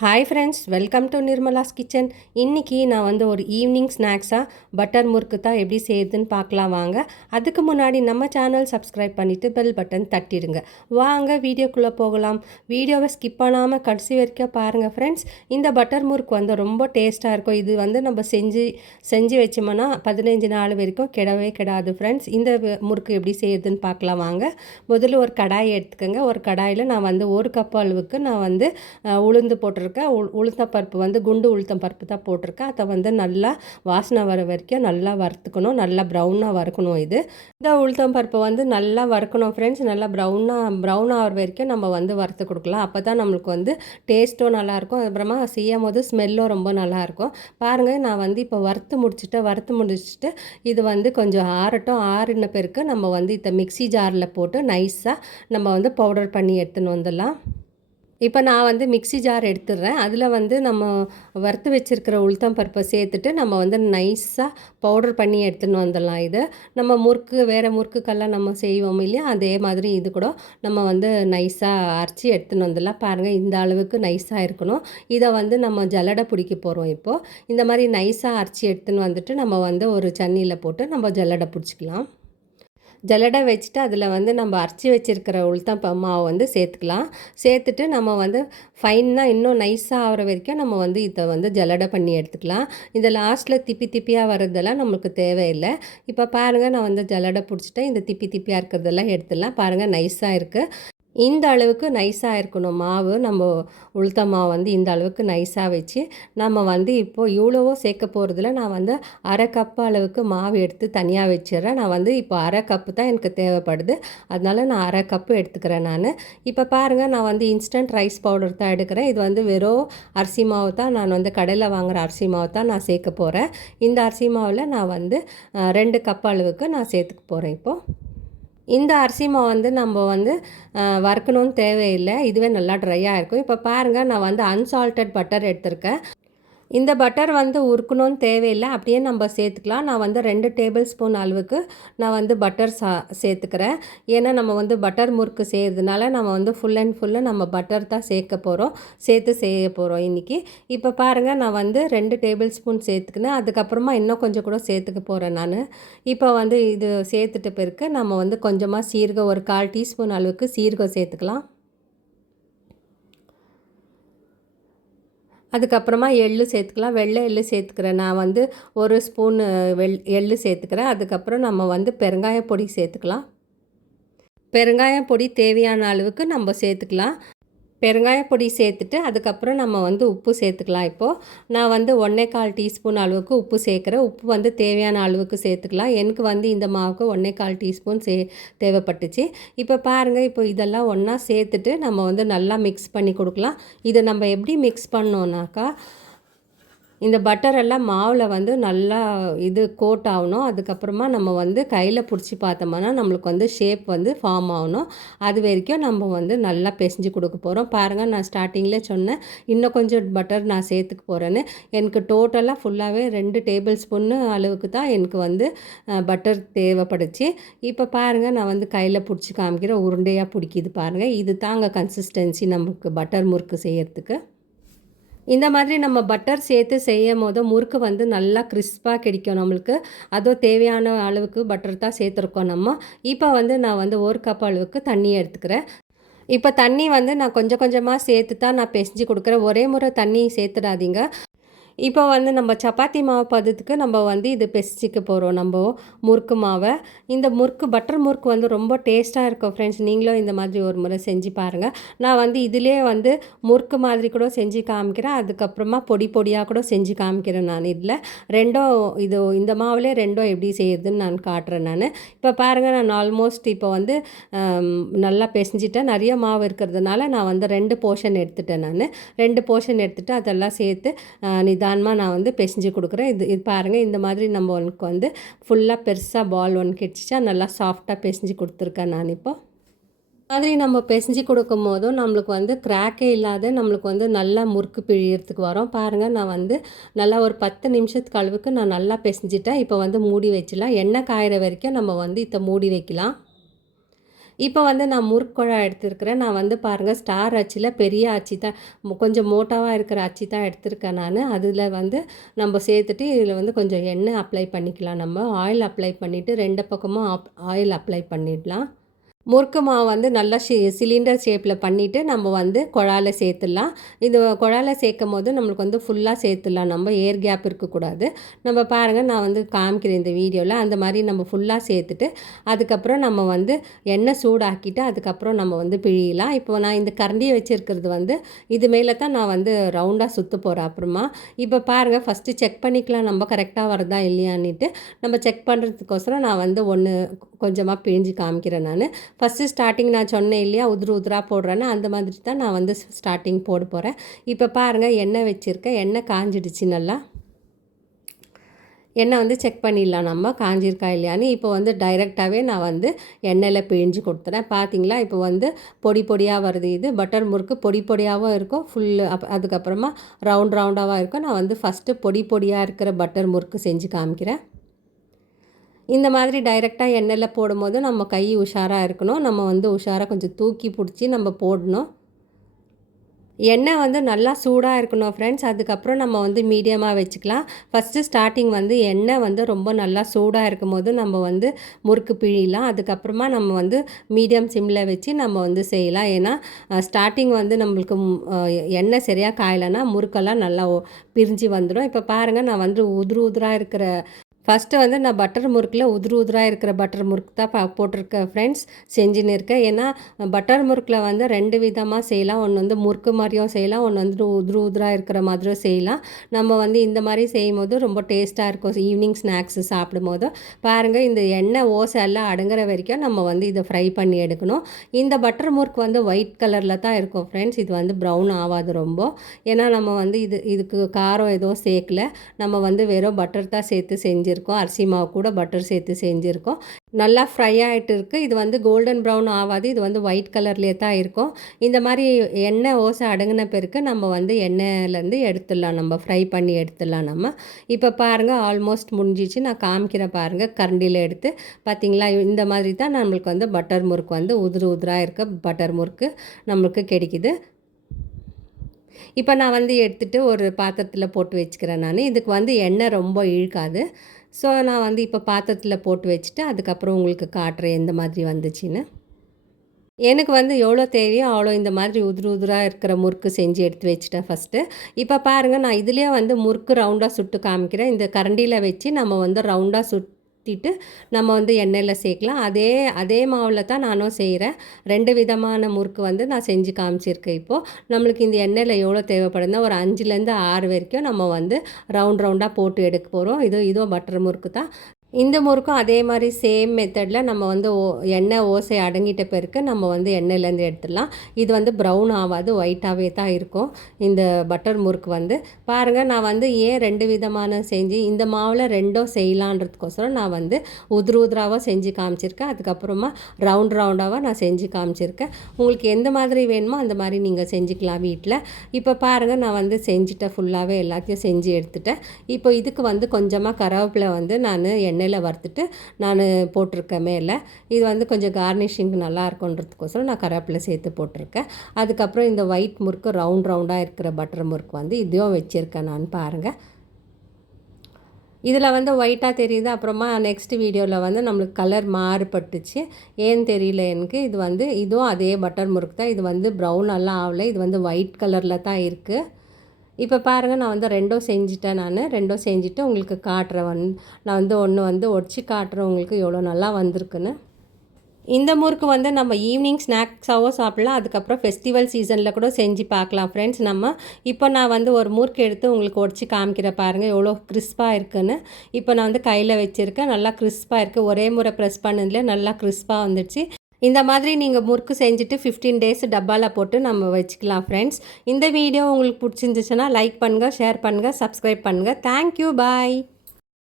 Hi friends, welcome to Nirmala's kitchen. இன்றைக்கி நான் வந்து ஒரு ஈவினிங் ஸ்நாக்ஸாக பட்டர் முறுக்கு தான் எப்படி செய்யுதுன்னு பார்க்கலாம் வாங்க. அதுக்கு முன்னாடி நம்ம சேனல் சப்ஸ்கிரைப் பண்ணிவிட்டு பெல் பட்டன் தட்டிடுங்க. வாங்க வீடியோக்குள்ளே போகலாம். வீடியோவை ஸ்கிப் பண்ணாமல் கடைசி வரைக்கும் பாருங்கள் ஃப்ரெண்ட்ஸ். இந்த பட்டர் முறுக்கு வந்து ரொம்ப டேஸ்ட்டாக இருக்கும். இது வந்து நம்ம செஞ்சு வச்சோம்னா 15 நாள் வரைக்கும் கெடாது ஃப்ரெண்ட்ஸ். இந்த முறுக்கு எப்படி செய்யுதுன்னு பார்க்கலாம் வாங்க. முதல்ல ஒரு கடாயை எடுத்துக்கோங்க. ஒரு கடாயில் நான் வந்து 1 கப் அளவுக்கு நான் வந்து உளுந்து போட்டிருக்கேன். உளுத்தம்பருப்பு வந்து குண்டு உளுத்தம்பருப்பு தான் போட்டிருக்கேன். அதை வந்து நல்லா வாசனை வர வரைக்கும் நல்லா வறுத்துக்கணும். நல்லா ப்ரௌனாக வறுக்கணும். இந்த உளுத்தம்பருப்பை வந்து நல்லா வறுக்கணும் ஃப்ரெண்ட்ஸ். நல்லா ப்ரௌன் ஆகிற வரைக்கும் நம்ம வந்து வறுத்து கொடுக்கலாம். அப்போ தான் நம்மளுக்கு வந்து டேஸ்ட்டும் நல்லாயிருக்கும். அப்புறமா செய்யும் போது ஸ்மெல்லும் ரொம்ப நல்லாயிருக்கும். பாருங்கள், நான் வந்து இப்போ வறுத்து முடிச்சுட்டு இது வந்து கொஞ்சம் ஆறின பிறகு நம்ம வந்து இதை மிக்ஸி ஜாரில் போட்டு நைஸாக நம்ம வந்து பவுடர் பண்ணி எடுத்துன்னு வந்துடலாம். இப்போ நான் வந்து மிக்ஸி ஜார் எடுத்துடுறேன். அதில் வந்து நம்ம வறுத்து வச்சுருக்கிற உளுத்தம் பருப்பை சேர்த்துட்டு நம்ம வந்து நைஸாக பவுடர் பண்ணி எடுத்துன்னு வந்துடலாம். இது நம்ம வேறு முறுக்குக்கெல்லாம் நம்ம செய்வோம் இல்லையா, அதே மாதிரி இது கூட நம்ம வந்து நைஸாக அரைச்சி எடுத்துன்னு வந்துடலாம். பாருங்கள், இந்த அளவுக்கு நைஸாக இருக்கணும். இதை வந்து நம்ம ஜல்லடை பிடிக்க போகிறோம். இப்போது இந்த மாதிரி நைஸாக அரைச்சி எடுத்துன்னு வந்துட்டு நம்ம வந்து ஒரு சன்னியில் போட்டு நம்ம ஜல்லடை பிடிச்சிக்கலாம். ஜல்லடை வச்சுட்டு அதில் வந்து நம்ம அரைச்சி வச்சுருக்கிற உளுத்தம் மாவை வந்து சேர்த்துட்டு நம்ம வந்து ஃபைனாக இன்னும் நைஸாக ஆகிற வரைக்கும் நம்ம வந்து இதை வந்து ஜல்லடை பண்ணி எடுத்துக்கலாம். இந்த லாஸ்ட்டில் திப்பியாக வர்றதெல்லாம் நம்மளுக்கு தேவையில்லை. இப்போ பாருங்கள், நான் வந்து ஜல்லடை பிடிச்சிட்டேன். இந்த திப்பியாக இருக்கிறதெல்லாம் எடுத்துடலாம். பாருங்கள், நைஸாக இருக்குது. இந்த அளவுக்கு நைஸாக இருக்கணும் மாவு. நம்ம உளுத்த மாவு வந்து இந்த அளவுக்கு நைஸாக வச்சு நம்ம வந்து இப்போது இவ்வளவோ சேர்க்க போகிறதுல நான் வந்து 1/2 கப்பு அளவுக்கு மாவு எடுத்து தனியாக வச்சிடுறேன். நான் வந்து இப்போ 1/2 கப்பு தான் எனக்கு தேவைப்படுது. அதனால் நான் 1/2 கப்பு எடுத்துக்கிறேன் நான். இப்போ பாருங்கள், நான் வந்து இன்ஸ்டன்ட் ரைஸ் பவுடர் தான் எடுக்கிறேன். இது வந்து வெறும் அரிசி மாவு தான். நான் வந்து கடையில் வாங்குகிற அரிசி மாவு தான் நான் சேர்க்க போகிறேன். இந்த அரிசி மாவில் நான் வந்து 2 கப் அளவுக்கு நான் சேர்த்துக்க போகிறேன். இப்போது இந்த அரிசி மாவு வந்து நம்ம வந்து வறுக்கணும்னு தேவையில்லை. இதுவே நல்லா ட்ரையாக இருக்கும். இப்போ பாருங்கள், நான் வந்து அன்சால்ட்டட் பட்டர் எடுத்திருக்கேன். இந்த பட்டர் வந்து உருக்கணும்னு தேவையில்லை, அப்படியே நம்ம சேர்த்துக்கலாம். நான் வந்து 2 டேபிள் ஸ்பூன் அளவுக்கு நான் வந்து பட்டர் சேர்த்துக்கிறேன். ஏன்னா நம்ம வந்து பட்டர் முறுக்கு செய்கிறதுனால நம்ம வந்து ஃபுல் அண்ட் ஃபுல்லு நம்ம பட்டர் தான் சேர்த்து செய்ய போகிறோம் இன்றைக்கி. இப்போ பாருங்கள், நான் வந்து 2 டேபிள் ஸ்பூன் சேர்த்துக்கினேன். அதுக்கப்புறமா இன்னும் கொஞ்சம் கூட சேர்த்துக்க போகிறேன் நான். இப்போ வந்து இது சேர்த்துட்ட பிறகு நம்ம வந்து கொஞ்சமாக சீரகம், ஒரு 1/4 டீஸ்பூன் அளவுக்கு சீரகம் சேர்த்துக்கலாம். அதுக்கப்புறமா எள்ளு சேர்த்துக்கலாம். வெள்ளை எள்ளு சேர்த்துக்கிறேன். நான் வந்து 1 ஸ்பூன் எள்ளு சேர்த்துக்கிறேன். அதுக்கப்புறம் நம்ம வந்து பெருங்காய பொடி சேர்த்துக்கலாம். பெருங்காய பொடி தேவையான அளவுக்கு நம்ம சேர்த்துக்கலாம். பெருங்காய பொடி சேர்த்துட்டு அதுக்கப்புறம் நம்ம வந்து உப்பு சேர்த்துக்கலாம். இப்போது நான் வந்து 1 1/4 டீஸ்பூன் அளவுக்கு உப்பு சேர்க்குறேன். உப்பு வந்து தேவையான அளவுக்கு சேர்த்துக்கலாம். எனக்கு வந்து இந்த மாவுக்கு 1 1/4 டீஸ்பூன் தேவைப்பட்டுச்சு. இப்போ பாருங்கள், இப்போ இதெல்லாம் ஒன்றா சேர்த்துட்டு நம்ம வந்து நல்லா மிக்ஸ் பண்ணி கொடுக்கலாம். இதை நம்ம எப்படி மிக்ஸ் பண்ணோன்னாக்கா, இந்த பட்டரெல்லாம் மாவில் வந்து நல்லா கோட் ஆகணும். அதுக்கப்புறமா நம்ம வந்து கையில் பிடிச்சி பார்த்தோம்னா நம்மளுக்கு வந்து ஷேப் வந்து ஃபார்ம் ஆகணும். அது வரைக்கும் நம்ம வந்து நல்லா பிசைஞ்சு கொடுக்க போகிறோம். பாருங்கள், நான் ஸ்டார்டிங்கில் சொன்னேன் இன்னும் கொஞ்சம் பட்டர் நான் சேர்த்துக்க போகிறேன்னு. எனக்கு டோட்டலாக ஃபுல்லாகவே 2 டேபிள் ஸ்பூன்னு அளவுக்கு தான் எனக்கு வந்து பட்டர் தேவைப்படுச்சு. இப்போ பாருங்கள், நான் வந்து கையில் பிடிச்சி காமிக்கிறேன். உருண்டையாக பிடிக்கிது பாருங்கள். இது தாங்க கன்சிஸ்டன்சி நமக்கு பட்டர் முறுக்கு செய்யறதுக்கு. இந்த மாதிரி நம்ம பட்டர் சேர்த்து செய்யும் போது முறுக்கு வந்து நல்லா கிறிஸ்பாக கிடைக்கும் நம்மளுக்கு. அதுவும் தேவையான அளவுக்கு பட்டர் தான் சேர்த்துருக்கோம் நம்ம. இப்போ வந்து நான் வந்து 1 கப் அளவுக்கு தண்ணி எடுத்துக்கிறேன். இப்போ தண்ணி வந்து நான் கொஞ்சம் கொஞ்சமாக சேர்த்து தான் நான் பிசைஞ்சு கொடுக்குறேன். ஒரே முறை தண்ணி சேர்த்துடாதீங்க. இப்போ வந்து நம்ம சப்பாத்தி மாவு பதத்துக்கு நம்ம வந்து இது பிசைச்சிக்க போகிறோம் நம்ம முறுக்கு மாவை. இந்த பட்டர் முறுக்கு வந்து ரொம்ப டேஸ்ட்டாக இருக்கும் ஃப்ரெண்ட்ஸ். நீங்களும் இந்த மாதிரி ஒரு முறை செஞ்சு பாருங்கள். நான் வந்து இதிலே வந்து முறுக்கு மாதிரி கூட செஞ்சு காமிக்கிறேன். அதுக்கப்புறமா பொடியாக கூட செஞ்சு காமிக்கிறேன் நான். இந்த மாவுலே ரெண்டும் எப்படி செய்யுதுன்னு நான் காட்டுறேன் நான். இப்போ பாருங்கள், நான் ஆல்மோஸ்ட் இப்போ வந்து நல்லா பிசைஞ்சிட்டேன். நிறைய மாவு இருக்கிறதுனால நான் வந்து 2 போர்ஷன் எடுத்துட்டேன் நான். 2 போர்ஷன் எடுத்துகிட்டு அதெல்லாம் சேர்த்து நிதானமாக நான் வந்து பிசைஞ்சு கொடுக்குறேன். இது பாருங்கள், இந்த மாதிரி நம்ம உனக்கு வந்து ஃபுல்லாக பெருசாக பால் ஒன்று கிடச்சிச்சா நல்லா சாஃப்டாக பிசைஞ்சு கொடுத்துருக்கேன் நான். இப்போ மாதிரி நம்ம பிசைஞ்சு கொடுக்கும் போதும் நம்மளுக்கு வந்து கிராக்கே இல்லாத நம்மளுக்கு வந்து நல்லா முறுக்கு பிழியறதுக்கு வரும். பாருங்கள், நான் வந்து நல்லா ஒரு 10 நிமிஷத்துக்கு அளவுக்கு நான் நல்லா பிசைஞ்சிட்டேன். இப்போ வந்து மூடி வச்சிடலாம். எண்ணெய் காயிற வரைக்கும் நம்ம வந்து இதை மூடி வைக்கலாம். இப்போ வந்து நான் முறுக்குழா எடுத்துருக்கிறேன். நான் வந்து பாருங்கள் ஸ்டார் அச்சில் பெரிய அச்சு தான் கொஞ்சம் மோட்டாவாக இருக்கிற அச்சு தான் எடுத்திருக்கேன் நான். அதில் வந்து நம்ம சேர்த்துட்டு இதில் வந்து கொஞ்சம் எண்ணெய் அப்ளை பண்ணிக்கலாம். நம்ம ஆயில் அப்ளை பண்ணிவிட்டு 2 பக்கமும் ஆயில் அப்ளை பண்ணிடலாம். முறுக்கு மாவு வந்து நல்லா சிலிண்டர் ஷேப்பில் பண்ணிவிட்டு நம்ம வந்து குழால சேர்த்துடலாம். இது குழால சேர்க்கும்போது நம்மளுக்கு வந்து ஃபுல்லாக சேர்த்துடலாம். நம்ம ஏர் கேப் இருக்கக்கூடாது. நம்ம பாருங்கள் நான் வந்து காமிக்கிறேன் இந்த வீடியோவில். அந்த மாதிரி நம்ம ஃபுல்லாக சேர்த்துட்டு அதுக்கப்புறம் நம்ம வந்து எண்ணெய் சூடாக்கிட்டு அதுக்கப்புறம் நம்ம வந்து பிழியலாம். இப்போ நான் இந்த கரண்டியை வச்சுருக்கிறது வந்து இது மேலே தான் நான் வந்து ரவுண்டாக சுற்ற போகிறேன். அப்புறமா இப்போ பாருங்கள் ஃபஸ்ட்டு செக் பண்ணிக்கலாம் நம்ம கரெக்டாக வருதா இல்லையான்னுட்டு. நம்ம செக் பண்ணுறதுக்கோசரம் நான் வந்து கொஞ்சமாக பிழிஞ்சு காமிக்கிறேன் நான். ஃபஸ்ட்டு ஸ்டார்டிங் நான் சொன்னேன் இல்லையா உதிராக போடுறேன்னு, அந்த மாதிரி தான் நான் வந்து ஸ்டார்டிங் போட போகிறேன். இப்போ பாருங்கள் எண்ணெய் வச்சுருக்கேன். எண்ணெய் காஞ்சிடுச்சு நல்லா. எண்ணெய் வந்து செக் பண்ணிடலாம் நம்ம காஞ்சிருக்கா இல்லையான்னு. இப்போ வந்து டைரெக்டாகவே நான் வந்து எண்ணெயில் பிழிஞ்சு கொடுத்துறேன். பார்த்தீங்களா இப்போ வந்து பொடி பொடியாக வருது. இது பட்டர் முறுக்கு பொடி பொடியாகவும் இருக்கும் அதுக்கப்புறமா ரவுண்டாகவும் இருக்கும். நான் வந்து ஃபஸ்ட்டு பொடி பொடியாக இருக்கிற பட்டர் முறுக்கு செஞ்சு காமிக்கிறேன். இந்த மாதிரி டைரெக்டாக எண்ணெயில் போடும்போது நம்ம கை உஷாராக இருக்கணும். நம்ம வந்து உஷாராக கொஞ்சம் தூக்கி பிடிச்சி நம்ம போடணும். எண்ணெய் வந்து நல்லா சூடாக இருக்கணும் ஃப்ரெண்ட்ஸ். அதுக்கப்புறம் நம்ம வந்து மீடியமாக வச்சுக்கலாம். ஃபஸ்ட்டு ஸ்டார்டிங் வந்து எண்ணெய் வந்து ரொம்ப நல்லா சூடாக இருக்கும் போது நம்ம வந்து முறுக்கு பிழியலாம். அதுக்கப்புறமா நம்ம வந்து மீடியம் சிம்மில் வச்சு நம்ம வந்து செய்யலாம். ஏன்னா ஸ்டார்டிங் வந்து நம்மளுக்கு எண்ணெய் சரியாக காயலைன்னா முறுக்கெல்லாம் நல்லா பிரிஞ்சு வந்துடும். இப்போ பாருங்கள் நான் வந்து உதிராக இருக்கிற ஃபஸ்ட்டு வந்து நான் பட்டர் முறுக்கில் உதிராக இருக்கிற பட்டர் முறுக்கு தான் போட்டிருக்கேன் ஃப்ரெண்ட்ஸ், செஞ்சுன்னு இருக்கேன். ஏன்னா பட்டர் முறுக்கில் வந்து 2 விதமாக செய்யலாம். ஒன்று வந்து முறுக்கு மாதிரியும் செய்யலாம், ஒன்று வந்துட்டு உதிராக இருக்கிற மாதிரியும் செய்யலாம். நம்ம வந்து இந்த மாதிரி செய்யும்போது ரொம்ப டேஸ்ட்டாக இருக்கும். ஈவினிங் ஸ்நாக்ஸு சாப்பிடும்போது பாருங்கள் இந்த எண்ணெய் ஓசை எல்லாம் அடங்குற வரைக்கும் நம்ம வந்து இதை ஃப்ரை பண்ணி எடுக்கணும். இந்த பட்டர் முறுக்கு வந்து ஒயிட் கலரில் தான் இருக்கும் ஃப்ரெண்ட்ஸ். இது வந்து ப்ரௌன் ஆகாது ரொம்ப. ஏன்னா நம்ம வந்து இதுக்கு காரம் எதுவும் சேர்க்கல. நம்ம வந்து வெறும் பட்டர் தான் சேர்த்து செஞ்சுருக்கோம். அரிசி மாவு கூட பட்டர் சேர்த்து செஞ்சுருக்கோம். நல்லா ஃப்ரை ஆகிட்டு இருக்குது. இது வந்து கோல்டன் ப்ரௌன் ஆகாது. இது வந்து ஒயிட் கலர்லேயே தான் இருக்கும். இந்த மாதிரி எண்ணெய் ஓசை அடங்கின பிறகு நம்ம வந்து எண்ணெயிலேருந்து எடுத்துடலாம். நம்ம ஃப்ரை பண்ணி எடுத்துடலாம் நம்ம. இப்போ பாருங்கள் ஆல்மோஸ்ட் முடிஞ்சிச்சு. நான் காமிக்கிறேன் பாருங்கள் கரண்டியில் எடுத்து. பார்த்திங்களா இந்த மாதிரி தான் நம்மளுக்கு வந்து பட்டர் முறுக்கு வந்து உதிராக இருக்க பட்டர் முறுக்கு நம்மளுக்கு கிடைக்குது. இப்போ நான் வந்து எடுத்துகிட்டு ஒரு பாத்திரத்தில் போட்டு வச்சுக்கிறேன் நான். இதுக்கு வந்து எண்ணெய் ரொம்ப இழுக்காது. ஸோ நான் வந்து இப்போ பாத்திரத்தில் போட்டு வச்சுட்டு அதுக்கப்புறம் உங்களுக்கு காட்டுறேன் எந்த மாதிரி வந்துச்சுன்னு. எனக்கு வந்து எவ்வளோ தேவையோ அவ்வளோ இந்த மாதிரி உதிராக இருக்கிற முறுக்கு செஞ்சு எடுத்து வச்சுட்டேன் ஃபஸ்ட்டு. இப்போ பாருங்கள் நான் இதுலேயே வந்து முறுக்கு ரவுண்டாக சுட்டு காமிக்கிறேன். இந்த கரண்டியில் வச்சு நம்ம வந்து ரவுண்டாக சுட்டிட்டு நம்ம வந்து எண்ணெயில் சேர்க்கலாம். அதே மாவில் தான் நானும் செய்கிறேன். 2 விதமான முறுக்கு வந்து நான் செஞ்சு காமிச்சிருக்கேன். இப்போது நம்மளுக்கு இந்த எண்ணெயில் எவ்வளோ தேவைப்படுதுன்னா ஒரு 5லேருந்து 6 வரைக்கும் நம்ம வந்து ரவுண்டாக போட்டு எடுக்க போகிறோம். இதுவும் பட்டர் முறுக்கு தான். இந்த முறுக்கும் அதே மாதிரி சேம் மெத்தடில் நம்ம வந்து எண்ணெய் ஓசை அடங்கிட்ட பிறகு நம்ம வந்து எண்ணெயிலேருந்து எடுத்துடலாம். இது வந்து ப்ரௌன் ஆகாது, ஒயிட்டாகவே தான் இருக்கும் இந்த பட்டர் முறுக்கு வந்து. பாருங்கள் நான் வந்து ஏன் 2 விதமான செஞ்சு இந்த மாவில் 2ம் செய்யலான்றதுக்கோசரம் நான் வந்து உதிராக செஞ்சு காமிச்சிருக்கேன். அதுக்கப்புறமா ரவுண்டாக நான் செஞ்சு காமிச்சிருக்கேன். உங்களுக்கு எந்த மாதிரி வேணுமோ அந்த மாதிரி நீங்கள் செஞ்சுக்கலாம் வீட்டில். இப்போ பாருங்கள் நான் வந்து செஞ்சுட்டேன், ஃபுல்லாகவே எல்லாத்தையும் செஞ்சு எடுத்துட்டேன். இப்போ இதுக்கு வந்து கொஞ்சமாக கருவேப்பிலை வந்து நான் எண்ணெயில் வறுத்துட்டு நான் போட்டிருக்கேன் மேலே. இது வந்து கொஞ்சம் கார்னிஷிங்க்கு நல்லா இருக்குன்றதுக்கோசரம் நான் கருவேப்பிலை சேர்த்து போட்டிருக்கேன். அதுக்கப்புறம் இந்த ஒயிட் முறுக்கு ரவுண்டாக இருக்கிற பட்டர் முறுக்கு வந்து இதையும் வச்சுருக்கேன் நான். பாருங்கள் இதில் வந்து ஒயிட்டாக தெரியுது. அப்புறமா நெக்ஸ்ட் வீடியோவில் வந்து நம்மளுக்கு கலர் மாறுபட்டுச்சு, ஏன்னு தெரியல எனக்கு. இதுவும் அதே பட்டர் முறுக்கு தான். இது வந்து ப்ரௌன் எல்லாம் ஆகலை, இது வந்து ஒயிட் கலரில் தான் இருக்குது. இப்போ பாருங்கள் நான் வந்து 2ம் செஞ்சுட்டேன். நான் 2ம் செஞ்சுட்டு உங்களுக்கு காட்டுறேன். நான் வந்து ஒன்று வந்து உடச்சி காட்டுறேன் உங்களுக்கு எவ்வளோ நல்லா வந்திருக்குன்னு. இந்த முறுக்கு வந்து நம்ம ஈவினிங் ஸ்நாக்ஸாகவும் சாப்பிட்லாம். அதுக்கப்புறம் ஃபெஸ்டிவல் சீசனில் கூட செஞ்சு பார்க்கலாம் ஃப்ரெண்ட்ஸ் நம்ம. இப்போ நான் வந்து ஒரு முறுக்கு எடுத்து உங்களுக்கு உடச்சி காமிக்கிற பாருங்கள் எவ்வளோ கிறிஸ்பாக இருக்குன்னு. இப்போ நான் வந்து கையில் வச்சுருக்கேன், நல்லா கிறிஸ்பாக இருக்குது. ஒரே முறை ப்ரெஸ் பண்ணதுலேயே நல்லா கிறிஸ்பாக வந்துடுச்சு. இந்த மாதிரி நீங்கள் முறுக்கு செஞ்சுட்டு 15 டேஸ் டப்பாவில் போட்டு நம்ம வச்சுக்கலாம் ஃப்ரெண்ட்ஸ். இந்த வீடியோ உங்களுக்கு பிடிச்சிருந்துச்சுன்னா லைக் பண்ணுங்கள், ஷேர் பண்ணுங்கள், சப்ஸ்கிரைப் பண்ணுங்கள். தேங்க்யூ, பாய்.